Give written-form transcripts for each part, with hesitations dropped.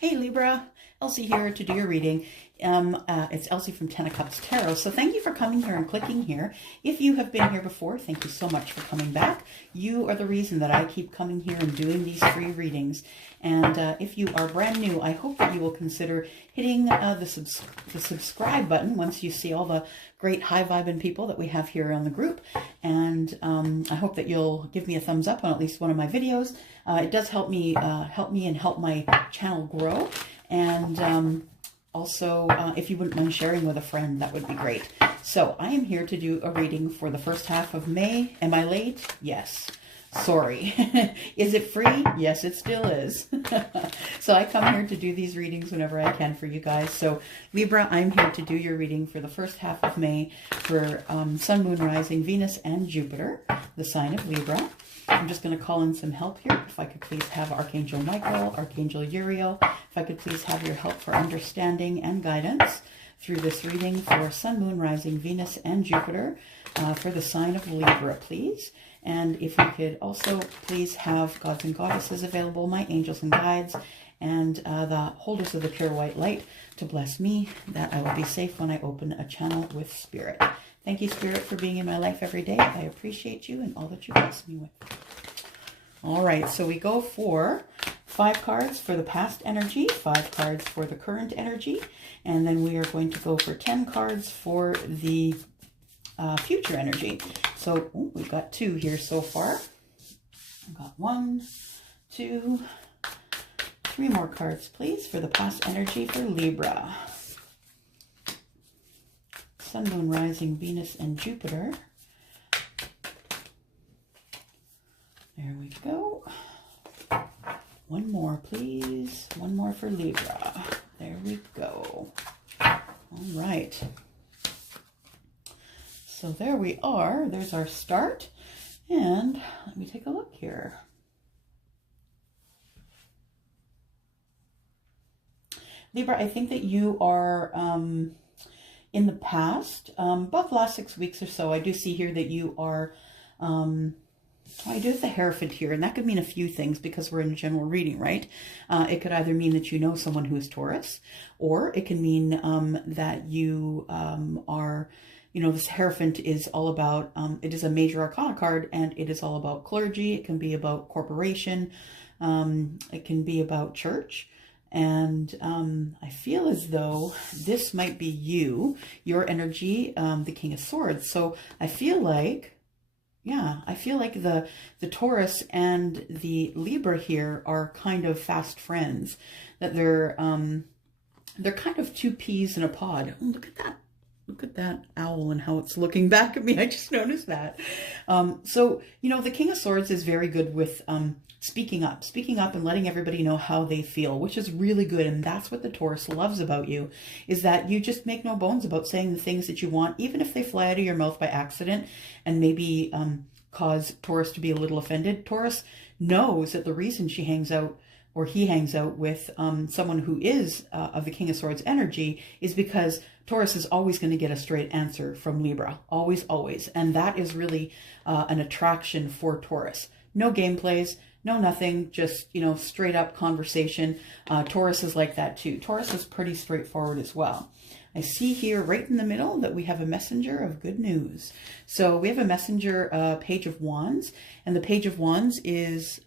Hey Libra, Elsie here to do your reading. It's Elsie from 10 of Cups Tarot. So thank you for coming here and clicking here. If you have been here before, thank you so much for coming back. You are the reason that I keep coming here and doing these free readings. And if you are brand new, I hope that you will consider hitting the subscribe button once you see all the great high-vibing people that we have here on the group. And I hope that you'll give me a thumbs up on at least one of my videos. It does help me and help my channel grow. And also, if you wouldn't mind sharing with a friend, that would be great. So I am here to do a reading for the first half of May. Am I late? Yes. Sorry. Is it free? Yes, it still is. So I come here to do these readings whenever I can for you guys. So Libra, I'm here to do your reading for the first half of May for Sun, Moon, Rising, Venus, and Jupiter, the sign of Libra. I'm just going to call in some help here. If I could please have Archangel Michael, Archangel Uriel, if I could please have your help for understanding and guidance through this reading for Sun, Moon, Rising, Venus, and Jupiter for the sign of Libra, please. And if you could also please have gods and goddesses available, my angels and guides, and the holders of the pure white light to bless me, that I will be safe when I open a channel with Spirit. Thank you, Spirit, for being in my life every day. I appreciate you and all that you bless me with. All right, so we go for 5 cards for the past energy, 5 cards for the current energy, and then we are going to go for 10 cards for the future energy. So we've got 2 here so far. I've got 1, 2, 3 more cards, please, for the past energy for Libra. Sun, Moon, Rising, Venus, and Jupiter. There we go. 1 more, please. 1 more for Libra. There we go. All right. So there we are. There's our start. And let me take a look here. Libra, I think that you are in the past, about the last 6 weeks or so, I do see here that you are, I do have the Hierophant here, and that could mean a few things because we're in a general reading, right? It could either mean that you know someone who is Taurus, or it can mean that you are, you know, this Hierophant is all about, it is a major arcana card, and it is all about clergy. It can be about corporation. It can be about church. And I feel as though this might be you, your energy, the King of Swords. So I feel like, yeah, I feel like the Taurus and the Libra here are kind of fast friends. That they're kind of 2 peas in a pod. Oh, look at that. Look at that owl and how it's looking back at me. I just noticed that. So, you know, the King of Swords is very good with speaking up and letting everybody know how they feel, which is really good. And that's what the Taurus loves about you, is that you just make no bones about saying the things that you want, even if they fly out of your mouth by accident and maybe cause Taurus to be a little offended. Taurus knows that the reason she hangs out or he hangs out with someone who is of the King of Swords energy is because Taurus is always going to get a straight answer from Libra. Always, always. And that is really an attraction for Taurus. No game plays, no nothing, just, you know, straight up conversation. Taurus is like that too. Taurus is pretty straightforward as well. I see here right in the middle that we have a messenger of good news. So we have a messenger Page of Wands, and the Page of Wands is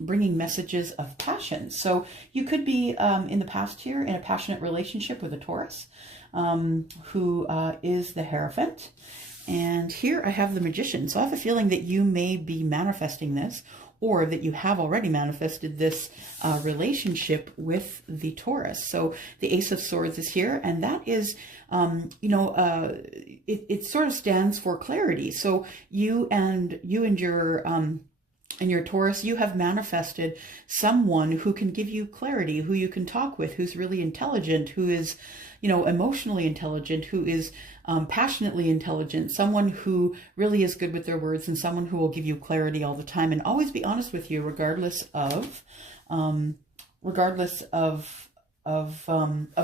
bringing messages of passion. So you could be in the past here in a passionate relationship with a Taurus who is the Hierophant. And here I have the Magician. So I have a feeling that you may be manifesting this, or that you have already manifested this relationship with the Taurus. So the Ace of Swords is here, and that is, you know, it sort of stands for clarity. So you and your Taurus, you have manifested someone who can give you clarity, who you can talk with, who's really intelligent, who is, you know, emotionally intelligent, who is passionately intelligent, someone who really is good with their words, and someone who will give you clarity all the time and always be honest with you, regardless of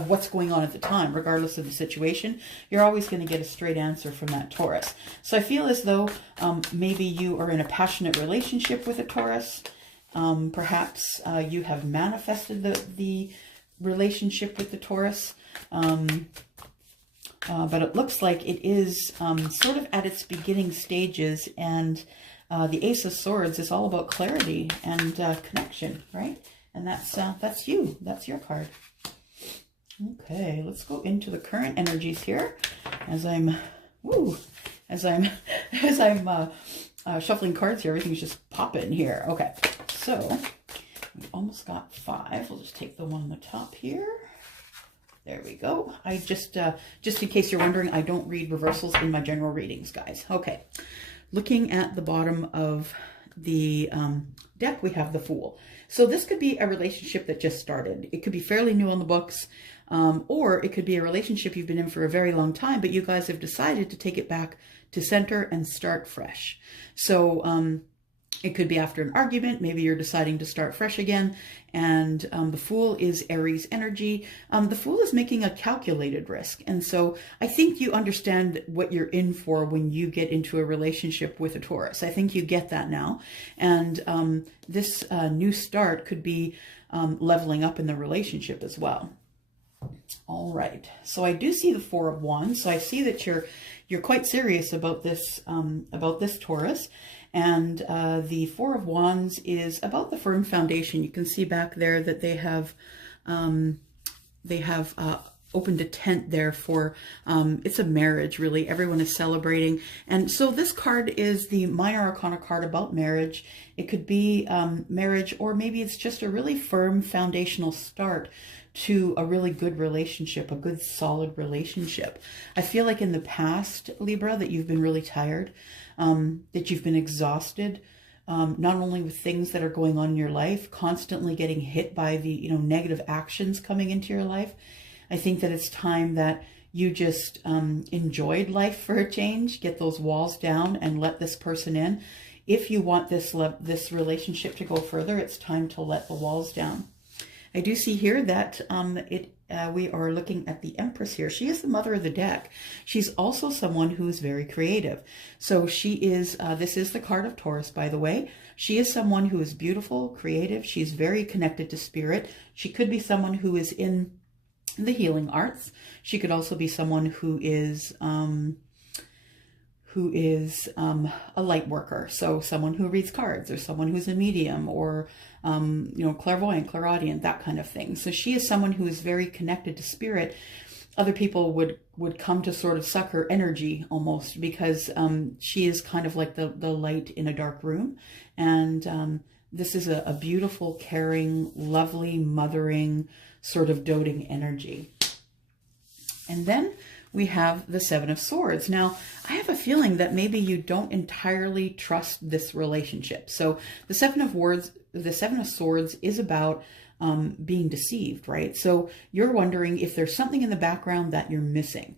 what's going on at the time, regardless of the situation. You're always going to get a straight answer from that Taurus. So I feel as though maybe you are in a passionate relationship with a Taurus. Perhaps you have manifested the relationship with the Taurus. But it looks like it is sort of at its beginning stages, and the Ace of Swords is all about clarity and connection, right? And that's you. That's your card. Okay, let's go into the current energies here as I'm shuffling cards here. Everything's just popping here. Okay, so we almost got 5. We'll just take the one on the top here. There we go. I just in case you're wondering, I don't read reversals in my general readings, guys. Okay, looking at the bottom of the deck, we have the Fool. So this could be a relationship that just started. It could be fairly new on the books, or it could be a relationship you've been in for a very long time, but you guys have decided to take it back to center and start fresh. So it could be after an argument. Maybe you're deciding to start fresh again. And the Fool is Aries energy. The Fool is making a calculated risk. And so I think you understand what you're in for when you get into a relationship with a Taurus. I think you get that now. And this new start could be leveling up in the relationship as well. All right. So I do see the 4 of Wands. So I see that you're quite serious about this Taurus. And the 4 of Wands is about the firm foundation. You can see back there that they have opened a tent there for, it's a marriage, really. Everyone is celebrating. And so this card is the Minor Arcana card about marriage. It could be marriage, or maybe it's just a really firm foundational start to a really good relationship, a good solid relationship. I feel like in the past, Libra, that you've been really tired, that you've been exhausted, not only with things that are going on in your life, constantly getting hit by the negative actions coming into your life. I think that it's time that you just enjoyed life for a change, get those walls down and let this person in. If you want this relationship to go further, it's time to let the walls down. I do see here that we are looking at the Empress here. She is the mother of the deck. She's also someone who is very creative. So she is, this is the card of Taurus, by the way. She is someone who is beautiful, creative. She's very connected to spirit. She could be someone who is in the healing arts. She could also be someone who is a light worker. So someone who reads cards, or someone who's a medium, or clairvoyant, clairaudient, that kind of thing. So she is someone who is very connected to spirit. Other people would come to sort of suck her energy almost, because she is kind of like the light in a dark room. And this is a beautiful, caring, lovely, mothering, sort of doting energy. And then we have the 7 of Swords. Now, I have a feeling that maybe you don't entirely trust this relationship. So the 7 of Swords is about being deceived, right? So you're wondering if there's something in the background that you're missing.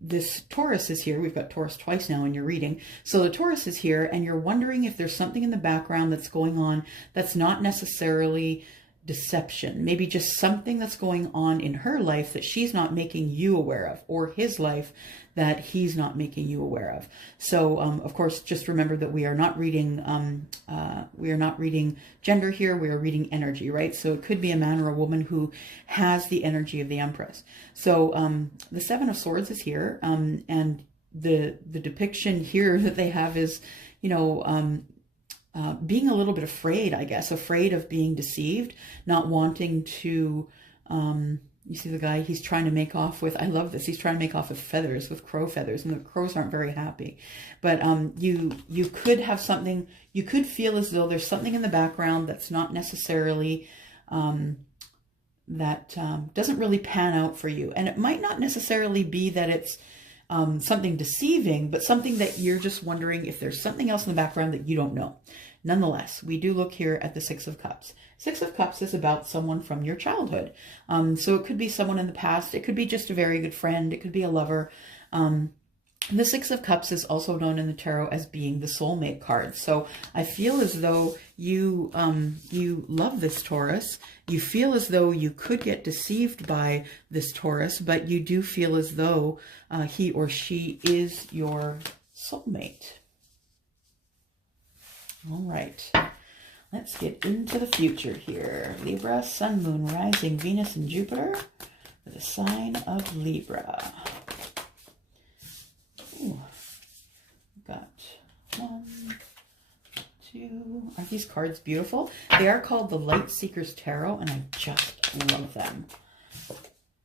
This Taurus is here. We've got Taurus twice now in your reading. So the Taurus is here, and you're wondering if there's something in the background that's going on that's not necessarily deception, maybe just something that's going on in her life that she's not making you aware of, or his life that he's not making you aware of. So of course, just remember that we are not reading gender here. We are reading energy, right? So it could be a man or a woman who has the energy of the Empress. So the 7 of Swords is here, and the depiction here that they have is, being a little bit afraid, I guess, afraid of being deceived, not wanting to, you see the guy, he's trying to make off with, I love this, he's trying to make off with feathers, with crow feathers, and the crows aren't very happy. But you could have something, you could feel as though there's something in the background that's not necessarily, that doesn't really pan out for you. And it might not necessarily be that it's something deceiving, but something that you're just wondering if there's something else in the background that you don't know. Nonetheless, we do look here at the 6 of Cups. 6 of Cups is about someone from your childhood. So it could be someone in the past. It could be just a very good friend. It could be a lover. The 6 of Cups is also known in the tarot as being the soulmate card. So I feel as though you love this Taurus. You feel as though you could get deceived by this Taurus, but you do feel as though he or she is your soulmate. All right. Let's get into the future here. Libra, Sun, Moon, Rising, Venus, and Jupiter for the sign of Libra. Ooh. Got 1, 2. Aren't these cards beautiful? They are called the Light Seekers Tarot, and I just love them.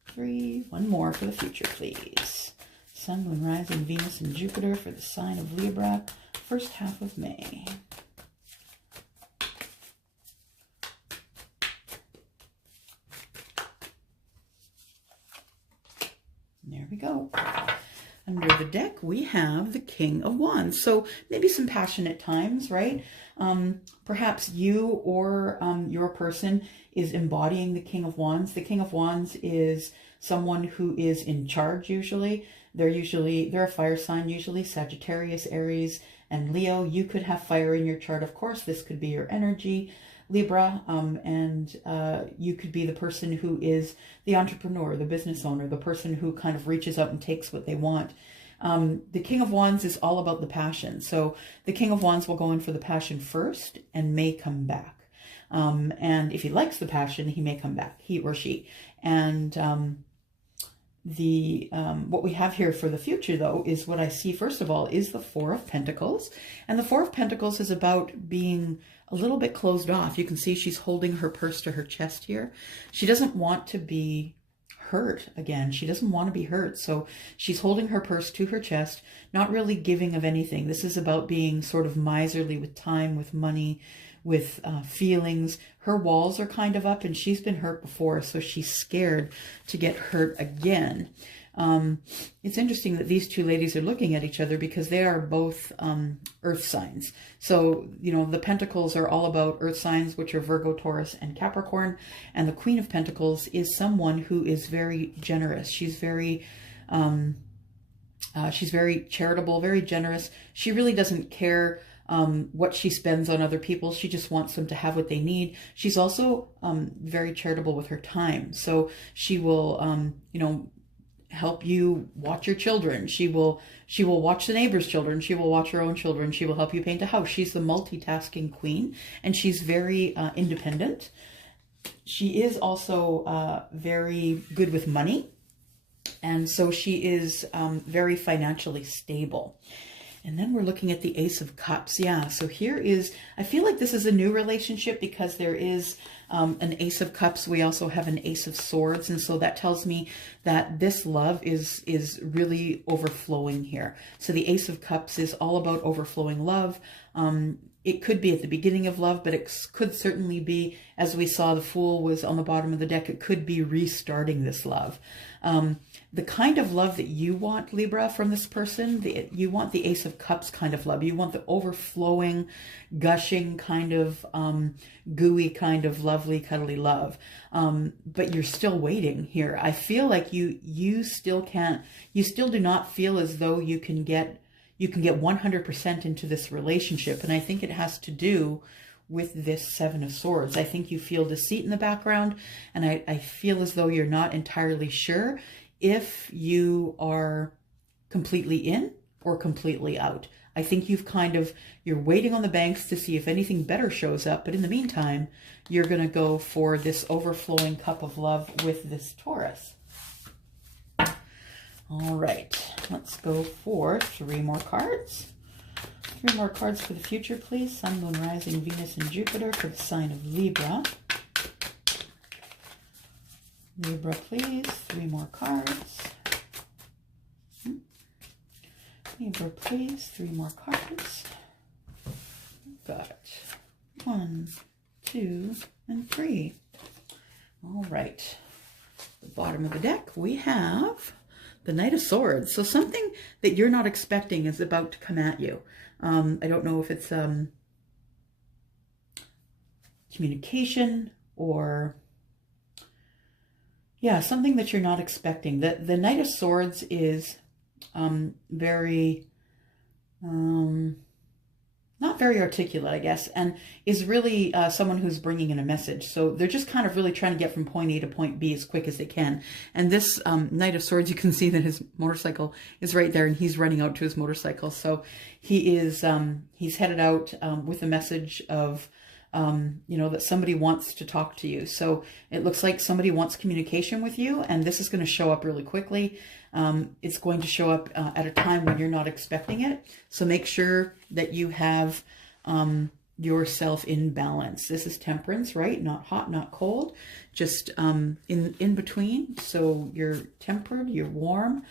3. One more for the future, please. Sun, Moon, Rising, Venus, and Jupiter for the sign of Libra, first half of May. There we go. Under the deck, we have the King of Wands. So maybe some passionate times, right? Perhaps you or your person is embodying the King of Wands. The King of Wands is someone who is in charge usually. They're a fire sign, usually Sagittarius, Aries, and Leo. You could have fire in your chart, of course. This could be your energy, Libra, and you could be the person who is the entrepreneur, the business owner, the person who kind of reaches out and takes what they want. The King of Wands is all about the passion. So the King of Wands will go in for the passion first and may come back. And if he likes the passion, he may come back, he or she. And what we have here for the future, though, is what I see, first of all, is the Four of Pentacles. And the Four of Pentacles is about being a little bit closed off. You can see she's holding her purse to her chest here. She doesn't want to be hurt again. She doesn't want to be hurt. So she's holding her purse to her chest, not really giving of anything. This is about being sort of miserly with time, with money, with feelings. Her walls are kind of up and she's been hurt before, so she's scared to get hurt again. It's interesting that these two ladies are looking at each other because they are both earth signs. So, you know, the Pentacles are all about earth signs, which are Virgo, Taurus, and Capricorn. And the Queen of Pentacles is someone who is very generous. She's very charitable, very generous. She really doesn't care what she spends on other people. She just wants them to have what they need. She's also very charitable with her time. So she will, you know, help you watch your children. She will watch the neighbor's children. She will watch her own children. She will help you paint a house. She's the multitasking queen, and she's very independent. She is also very good with money, and so she is very financially stable. And then we're looking at the Ace of Cups. Yeah, so here is, I feel like this is a new relationship because there is an Ace of Cups. We also have an Ace of Swords. And so that tells me that this love is really overflowing here. So the Ace of Cups is all about overflowing love. It could be at the beginning of love, but it could certainly be, as we saw, the Fool was on the bottom of the deck. It could be restarting this love. The kind of love that you want, Libra, from this person, you want the Ace of Cups kind of love. You want the overflowing, gushing kind of gooey kind of lovely, cuddly love. But you're still waiting here. I feel like you still do not feel as though you can get 100% into this relationship. And I think it has to do with this Seven of Swords. I think you feel deceit in the background, and I feel as though you're not entirely sure if you are completely in or completely out. I think you're waiting on the banks to see if anything better shows up, but in the meantime, you're going to go for this overflowing cup of love with this Taurus. All right, let's go for 3 more cards. 3 more cards for the future, please. Sun, Moon, Rising, Venus, and Jupiter for the sign of Libra. Libra, please. 3 more cards. Libra, please. 3 more cards. Got 1, 2, and 3. All right. The bottom of the deck, we have the Knight of Swords. So something that you're not expecting is about to come at you. I don't know if it's communication or, yeah, something that you're not expecting. The Knight of Swords is very, not very articulate, I guess, and is really someone who's bringing in a message. So they're just kind of really trying to get from point A to point B as quick as they can. And this Knight of Swords, you can see that his motorcycle is right there, and he's running out to his motorcycle. So he is, he's headed out with a message of you know, that somebody wants to talk to you. So it looks like somebody wants communication with you, and this is going to show up really quickly. It's going to show up at a time when you're not expecting it. So make sure that you have yourself in balance. This is temperance, right? Not hot, not cold, just in between. So you're tempered, you're warm.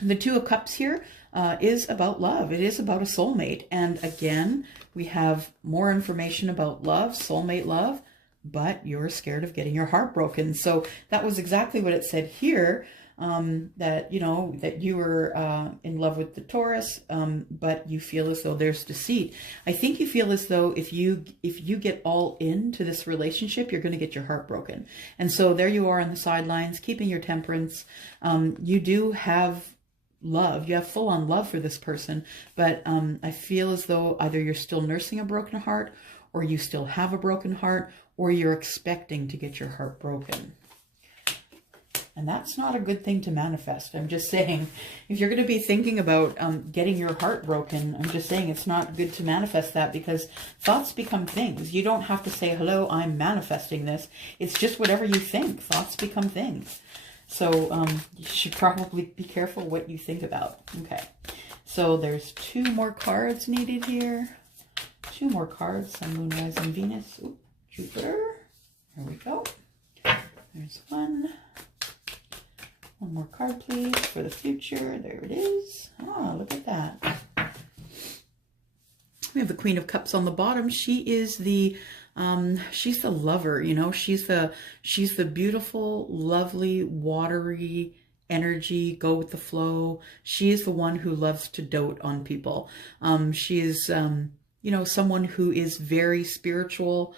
The Two of Cups here is about love. It is about a soulmate. And again, we have more information about love, soulmate love, but you're scared of getting your heart broken. So that was exactly what it said here, that, you know, that you were in love with the Taurus, but you feel as though there's deceit. I think you feel as though if you get all into this relationship, you're going to get your heart broken. And so there you are on the sidelines, keeping your temperance. You do have love. You have full-on love for this person, but I feel as though either you're still nursing a broken heart, or you still have a broken heart, or you're expecting to get your heart broken. And that's not a good thing to manifest. I'm just saying, if you're going to be thinking about getting your heart broken, I'm just saying it's not good to manifest that, because thoughts become things. You don't have to say, hello, I'm manifesting this. It's just whatever you think. Thoughts become things. So you should probably be careful what you think about. Okay, so there's 2 more cards needed here. 2 more cards. Sun, Moon, Rising, Venus. Ooh, Jupiter. There we go. There's one. One more card, please, for the future. There it is. Oh, look at that. We have the Queen of Cups on the bottom. She is the she's the lover, you know. She's the beautiful, lovely, watery energy, go with the flow. She is the one who loves to dote on people. She is you know, someone who is very spiritual.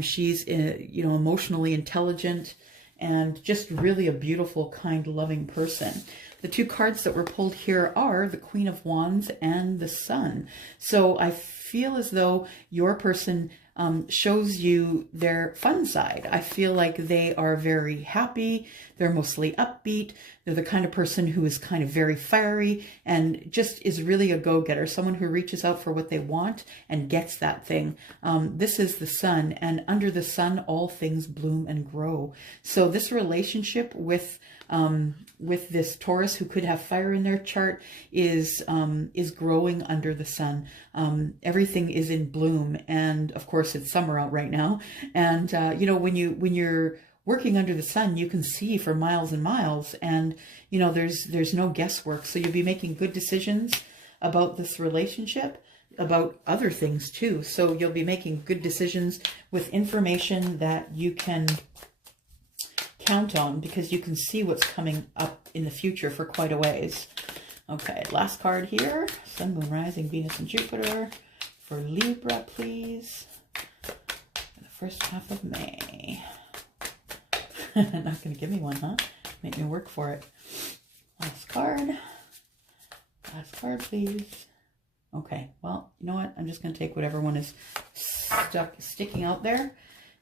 She's you know, emotionally intelligent, and just really a beautiful, kind, loving person. The 2 cards that were pulled here are the Queen of Wands and the Sun. So I feel as though your person shows you their fun side. I feel like they are very happy. They're mostly upbeat. They're the kind of person who is kind of very fiery and just is really a go-getter, someone who reaches out for what they want and gets that thing. This is the Sun, and under the Sun, all things bloom and grow. So this relationship with this Taurus, who could have fire in their chart, is growing under the Sun. Everything is in bloom, and of course it's summer out right now. And you know, when you're working under the Sun, you can see for miles and miles, and you know, there's no guesswork. So you'll be making good decisions about this relationship, about other things too. So you'll be making good decisions with information that you can count on, because you can see what's coming up in the future for quite a ways. Okay, last card here. Sun, Moon, Rising, Venus, and Jupiter for Libra, please. For the first half of May. Not going to give me one, huh? Make me work for it. Last card. Last card, please. Okay, well, you know what? I'm just going to take whatever one is sticking out there.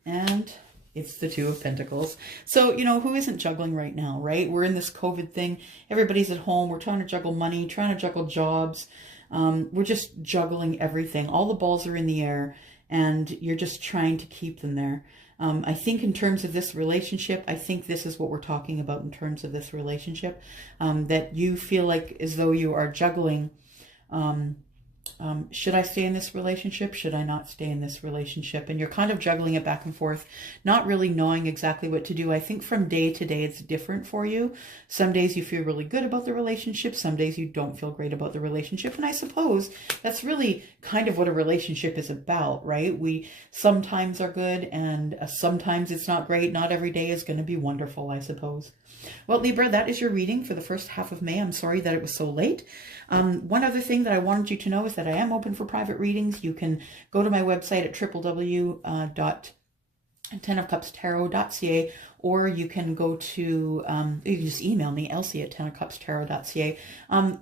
And it's the Two of Pentacles. So, you know, who isn't juggling right now, right? We're in this COVID thing. Everybody's at home. We're trying to juggle money, trying to juggle jobs. We're just juggling everything. All the balls are in the air, and you're just trying to keep them there. I think in terms of this relationship, I think this is what we're talking about in terms of this relationship, that you feel like as though you are juggling. Should I stay in this relationship? Should I not stay in this relationship? And you're kind of juggling it back and forth, not really knowing exactly what to do. I think from day to day, it's different for you. Some days you feel really good about the relationship. Some days you don't feel great about the relationship. And I suppose that's really kind of what a relationship is about, right? We sometimes are good, and sometimes it's not great. Not every day is going to be wonderful, I suppose. Well, Libra, that is your reading for the first half of May. I'm sorry that it was so late. One other thing that I wanted you to know is that I am open for private readings. You can go to my website at www.tenofcupstarot.ca, or you can go to, you can just email me, Elsie at tenofcupstarot.ca.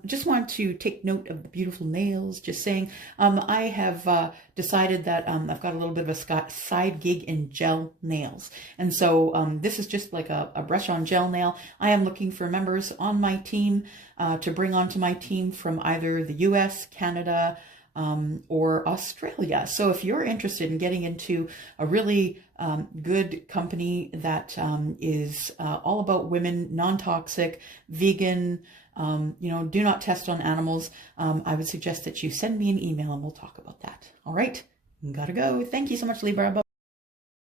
Just want to take note of the beautiful nails. Just saying, I have decided that I've got a little bit of a side gig in gel nails. And so this is just like a brush-on gel nail. I am looking for members on my team to bring onto my team from either the US, Canada, or Australia. So if you're interested in getting into a really good company that is all about women, non-toxic, vegan, do not test on animals, I would suggest that you send me an email and we'll talk about that. All right, gotta go. Thank you so much, Libra. Bye.